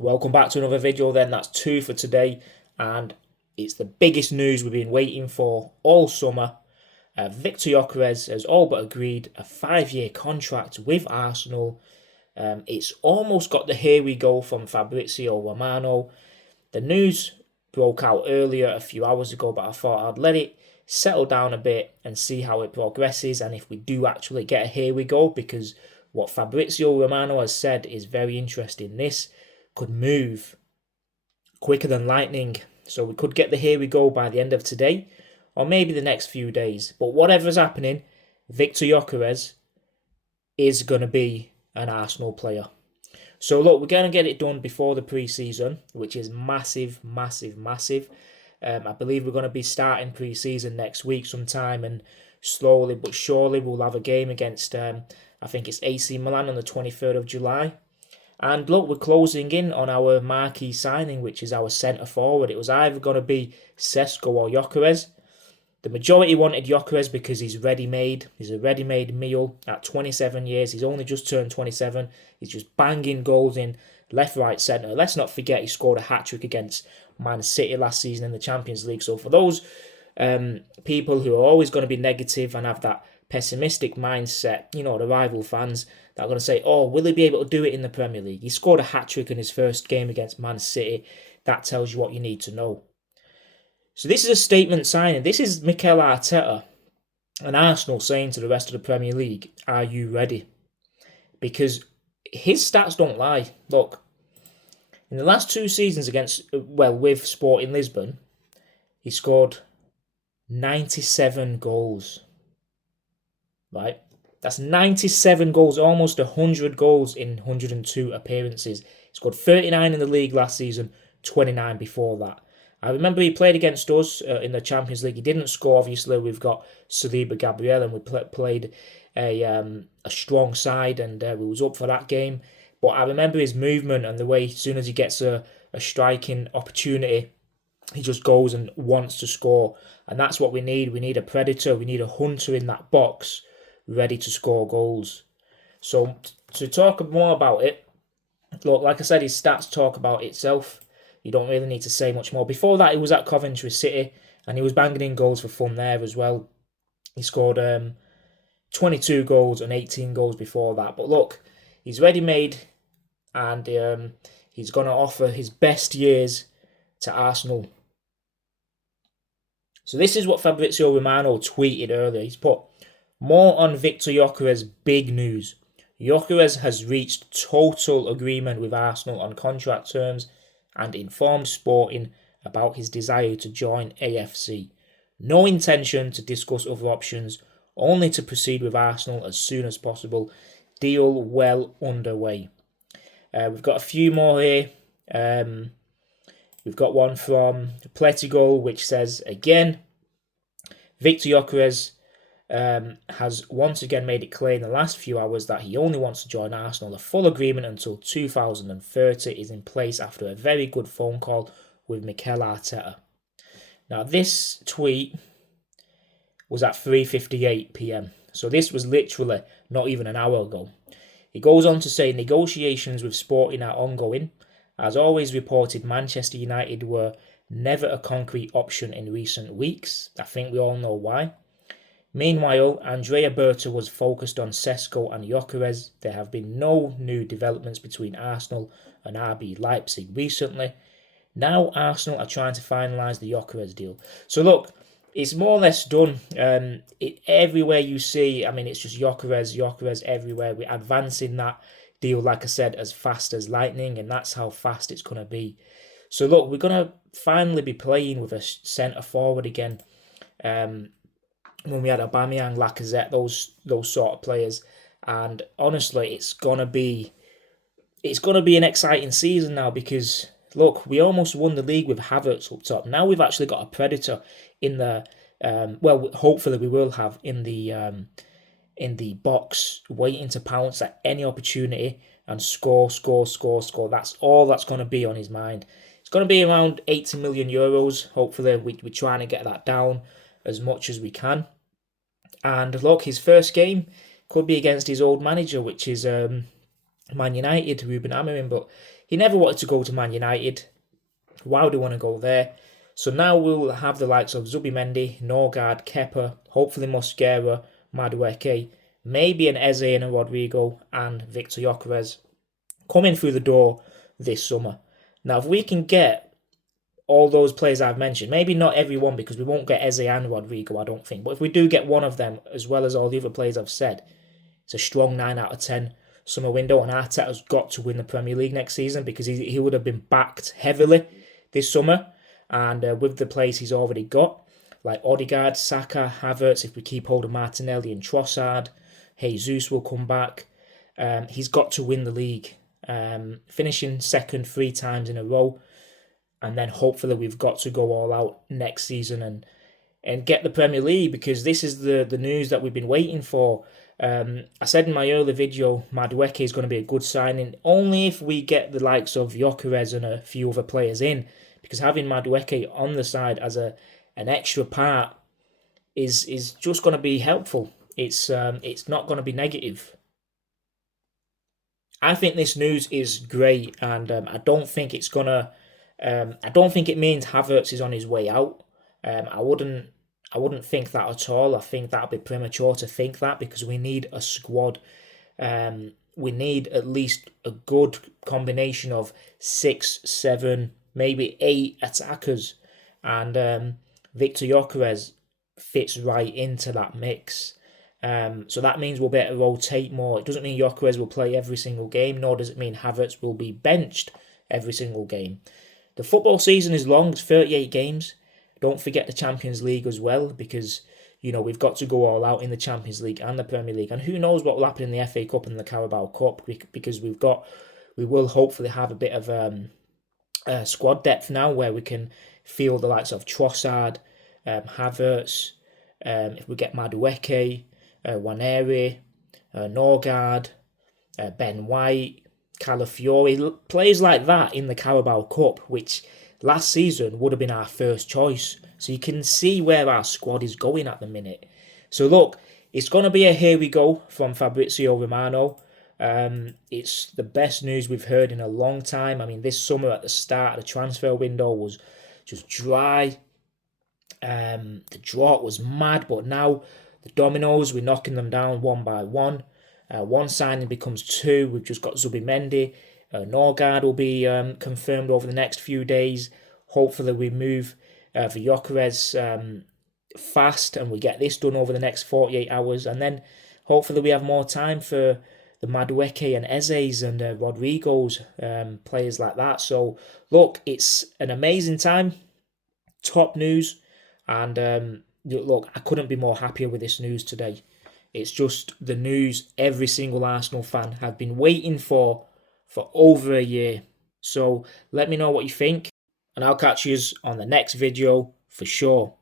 Welcome back to another video then. That's two for today, and it's the biggest news we've been waiting for all summer. Victor Gyökeres has all but agreed a 5-year contract with Arsenal. It's almost got the here we go from Fabrizio Romano. The news broke out earlier a few hours ago, but I thought I'd let it settle down a bit and see how it progresses and if we do actually get a here we go, because what Fabrizio Romano has said is very interesting. This could move quicker than lightning, so we could get the here we go by the end of today or maybe the next few days. But whatever's happening, Victor Gyökeres is going to be an Arsenal player. So look, we're going to get it done before the pre-season, which is massive. I believe we're going to be starting pre-season next week sometime, and slowly but surely we'll have a game against, I think it's AC Milan on the 23rd of July. And look, we're closing in on our marquee signing, which is our centre forward. It was either going to be Sesko or Gyökeres. The majority wanted Gyökeres because he's ready-made. He's a ready-made meal at 27 years. He's only just turned 27. He's just banging goals in left, right, centre. Let's not forget he scored a hat-trick against Man City last season in the Champions League. So for those people who are always going to be negative and have that pessimistic mindset, the rival fans that are going to say, oh, will he be able to do it in the Premier League? He scored a hat-trick in his first game against Man City. That tells you what you need to know. So this is a statement signing. This is Mikel Arteta and Arsenal saying to the rest of the Premier League, are you ready? Because his stats don't lie. Look, in the last two seasons with Sporting Lisbon, he scored 97 goals. Right? That's 97 goals, almost 100 goals in 102 appearances. He scored 39 in the league last season, 29 before that. I remember he played against us in the Champions League. He didn't score, obviously. We've got Saliba Gabriel, and we played a strong side, and we was up for that game. But I remember his movement and the way as soon as he gets a striking opportunity, he just goes and wants to score. And that's what we need. We need a predator. We need a hunter in that box ready to score goals. So to talk more about it, look, like I said, his stats talk about itself. You don't really need to say much more. Before that, he was at Coventry City, and he was banging in goals for fun there as well. He scored 22 goals and 18 goals before that. But look, he's ready-made, and he's going to offer his best years to Arsenal. So this is what Fabrizio Romano tweeted earlier. He's put, more on Victor Gyökeres' big news. Gyökeres has reached total agreement with Arsenal on contract terms and informed Sporting about his desire to join AFC. No intention to discuss other options, only to proceed with Arsenal as soon as possible. Deal well underway. We've got a few more here. We've got one from Pletigol, which says, again, Victor Gyökeres has once again made it clear in the last few hours that he only wants to join Arsenal. A full agreement until 2030 is in place after a very good phone call with Mikel Arteta. Now, this tweet was at 3:58 p.m. So this was literally not even an hour ago. He goes on to say negotiations with Sporting are ongoing. As always reported, Manchester United were never a concrete option in recent weeks. I think we all know why. Meanwhile, Andrea Berta was focused on Sesko and Gyökeres. There have been no new developments between Arsenal and RB Leipzig recently. Now Arsenal are trying to finalise the Gyökeres deal. So look, it's more or less done. Everywhere you see, it's just Gyökeres everywhere. We're advancing that deal, like I said, as fast as lightning, and that's how fast it's going to be. So look, we're going to finally be playing with a centre forward again. When we had Aubameyang, Lacazette, those sort of players, and honestly, it's gonna be an exciting season now, because look, we almost won the league with Havertz up top. Now we've actually got a predator in the hopefully we will have in the box, waiting to pounce at any opportunity and score. That's all that's going to be on his mind. It's going to be around 80 million euros. Hopefully, we're trying to get that down as much as we can. And look, his first game could be against his old manager, which is Man United, Ruben Amorim, but he never wanted to go to Man United. Why would he want to go there? So now we'll have the likes of Zubimendi, Norgard, Kepa, hopefully Mosquera, Madueke, maybe an Eze and a Rodrigo, and Victor Gyökeres coming through the door this summer. Now, if we can get all those players I've mentioned, maybe not everyone because we won't get Eze and Rodrigo, I don't think, but if we do get one of them, as well as all the other players I've said, it's a strong 9 out of 10 summer window, and Arteta's got to win the Premier League next season because he would have been backed heavily this summer, and with the players he's already got, like Odegaard, Saka, Havertz, if we keep hold of Martinelli and Trossard, Jesus will come back. He's got to win the league, finishing second 3 times in a row, and then hopefully we've got to go all out next season and get the Premier League, because this is the news that we've been waiting for. I said in my earlier video, Madueke is going to be a good signing only if we get the likes of Gyökeres and a few other players in, because having Madueke on the side as an extra part is just going to be helpful. It's not going to be negative. I think this news is great, and I don't think it's gonna. I don't think it means Havertz is on his way out. I wouldn't think that at all. I think that'd be premature to think that, because we need a squad. We need at least a good combination of 6, 7, maybe 8 attackers, and Victor Gyökeres fits right into that mix. So that means we'll be able to rotate more. It doesn't mean Gyökeres will play every single game, nor does it mean Havertz will be benched every single game. The football season is long, it's 38 games. Don't forget the Champions League as well, because we've got to go all out in the Champions League and the Premier League, and who knows what will happen in the FA Cup and the Carabao Cup, because we will hopefully have a bit of squad depth now where we can field the likes of Trossard, Havertz, if we get Madueke, Wanere, Norgard, Ben White, Calafiori, players like that in the Carabao Cup, which last season would have been our first choice. So you can see where our squad is going at the minute. So look, it's going to be a here we go from Fabrizio Romano. It's the best news we've heard in a long time. I mean, this summer at the start of the transfer window was just dry. The drought was mad, but now the dominoes, we're knocking them down one by one. One signing becomes 2. We've just got Zubimendi. Norgard will be confirmed over the next few days. Hopefully we move for Gyökeres fast and we get this done over the next 48 hours. And then hopefully we have more time for the Madueke and Eze's and Rodrigo's, players like that. So look, it's an amazing time. Top news. And look, I couldn't be more happier with this news today. It's just the news every single Arsenal fan have been waiting for over a year. So let me know what you think, and I'll catch you on the next video for sure.